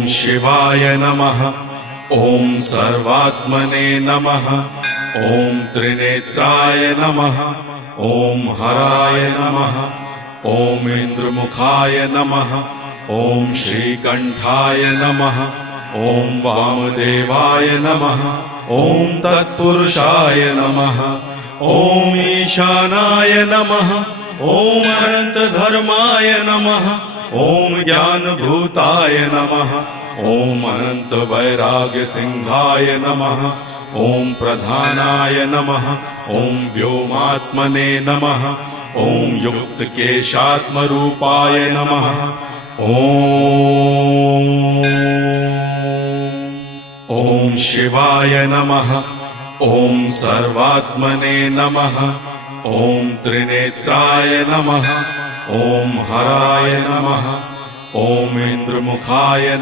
ॐ शिवाय नमः। ॐ सर्वात्मने नमः। ॐ त्रिनेत्राय नमः। ॐ हराय नमः। ॐ इन्द्रमुखाय नमः। ॐ श्रीकण्ठाय नमः। ॐ वामदेवाय नमः। ॐ तत्पुरुषाय नमः। ॐ ईशानाय नमः। ॐ अनन्तधर्माय नमः। ॐ ज्ञानभूताय नमः। ॐ अनन्तवैराग्यसिंहाय नमः। ॐ प्रधानाय नमः। ॐ व्योमात्मने नमः। ॐ युक्तकेशात्मरूपाय नमः। ॐ शिवाय नमः। ॐ सर्वात्मने नमः। ॐ त्रिनेत्राय नमः। ॐ हराय नमः। ॐ इन्द्रमुखाय नमः।